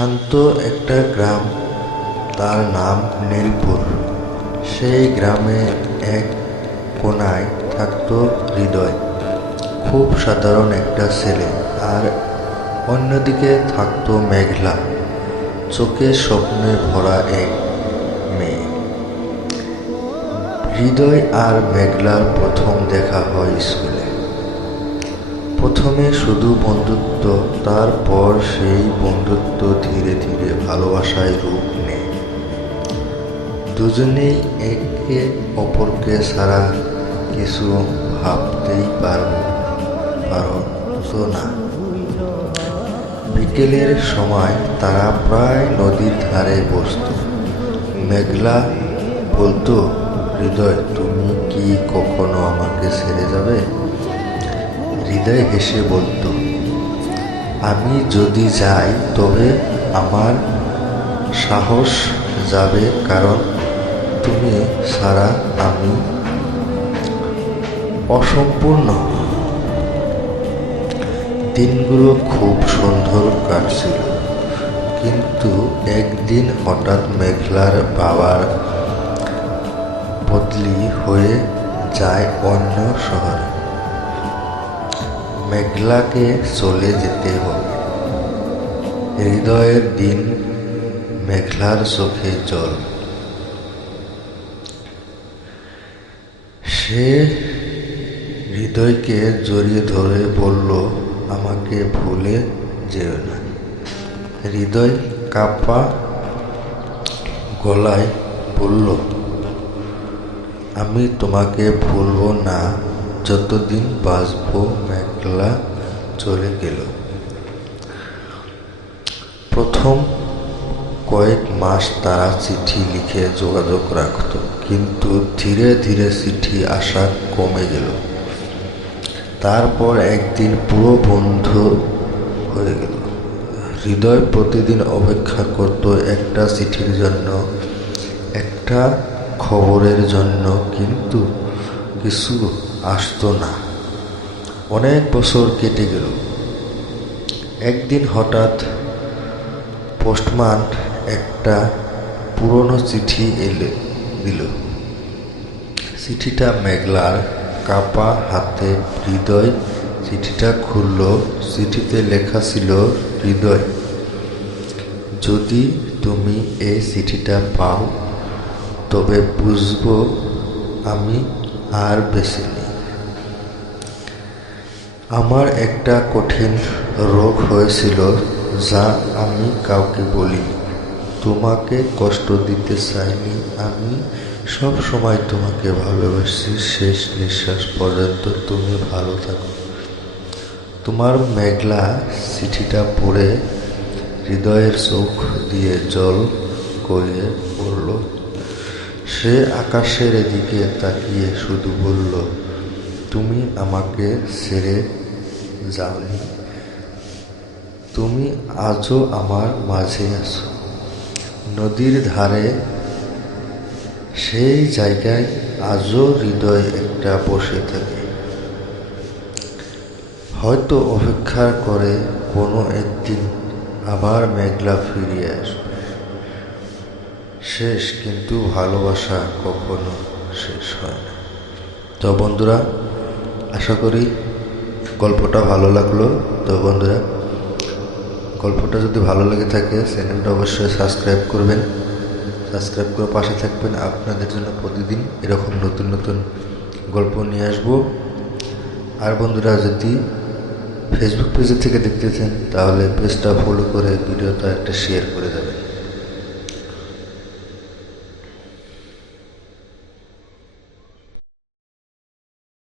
শান্ত একটা গ্রাম, তার নাম নীলপুর। সেই গ্রামে এক কোনায় থাকতো হৃদয়, খুব সাধারণ একটা ছেলে। আর অন্যদিকে থাকতো মেঘলা, চোখে স্বপ্নে ভরা এক মেয়ে। হৃদয় আর মেঘলার প্রথম দেখা হয় স্কুলে। প্রথমে শুধু বন্ধুত্ব, তারপর সেই বন্ধুত্ব ধীরে ধীরে ভালোবাসায় রূপ নেয়। দুজনেই একে অপরকে ছাড়া কিছু ভাবতেই পারত না। বিকেলের সময় তারা প্রায় নদীর ধারে বসত। মেঘলা বলতো, হৃদয়, তুমি কি কখনো আমাকে ছেড়ে যাবে? হৃদয় হেসে বলতো, আমি যদি যাই তবে আমার সাহস যাবে, কারণ তুমি ছাড়া আমি অসম্পূর্ণ। দিনগুলো খুব সুন্দর কাটছিল, কিন্তু একদিন হঠাৎ মেঘলার বাবার বদলি হয়ে যায় অন্য শহরে। মেঘলাকে চলে যেতে হবে। হৃদয়ের দিন, মেঘলার চোখে জল। সে হৃদয়কে জড়িয়ে ধরে বলল, আমাকে ভুলে যেও না। হৃদয় কাঁপা গলায় বলল, আমি তোমাকে ভুলব না যতদিন বাঁচব। মেঘলা চলে গেল। প্রথম কয়েক মাস তারা চিঠি লিখে যোগাযোগ রাখত, কিন্তু ধীরে ধীরে চিঠি আসা কমে গেল। তারপর একদিন পুরো বন্ধ হয়ে গেল। হৃদয় প্রতিদিন অপেক্ষা করত একটা চিঠির জন্য, একটা খবরের জন্য, কিন্তু কিছু আসতো না। অনেক বছর কেটে গেল। একদিন হঠাৎ পোস্টম্যান একটা পুরনো চিঠি দিল। চিঠিটা মেঘলার কাঁপা হাতে। হৃদয় চিঠিটা খুলল। চিঠিতে লেখা ছিল, হৃদয়, যদি তুমি এই চিঠিটা পাও তবে বুঝবো আমি আর বেঁচে নেই। আমার একটা কঠিন রোগ হয়েছিল, যা আমি কাউকে বলিনি। তোমাকে কষ্ট দিতে চাইনি। আমি সব সময় তোমাকে ভালোবাসি, শেষ নিঃশ্বাস পর্যন্ত। তুমি ভালো থাকো, তোমার। মেঘলা চিঠিটা পড়ে হৃদয়ের চোখ দিয়ে জল গড়িয়ে পড়ল। সে আকাশের দিকে তাকিয়ে শুধু বলল, তুমি আমাকে ছেড়ে যাওনি। তুমি আজও আমার মাঝে আছো। নদীর ধারে সেই জায়গায় আজও হৃদয় একটা বসে থাকে, হয়তো অপেক্ষা করে কোনো একদিন আবার মেঘলা ফিরিয়ে আসবে। শেষ, কিন্তু ভালোবাসা কখনো শেষ হয় না। তো বন্ধুরা, আশা করি গল্পটা ভালো লাগলো। তো বন্ধুরা, গল্পটা যদি ভালো লেগে থাকে চ্যানেলটা অবশ্যই সাবস্ক্রাইব করবেন। সাবস্ক্রাইব করে পাশে থাকবেন। আপনাদের জন্য প্রতিদিন এরকম নতুন নতুন গল্প নিয়ে আসবো। আর বন্ধুরা, যদি ফেসবুক পেজ থেকে দেখতেছেন তাহলে পেজটা ফলো করে ভিডিওটা একটা শেয়ার করে দেবেন।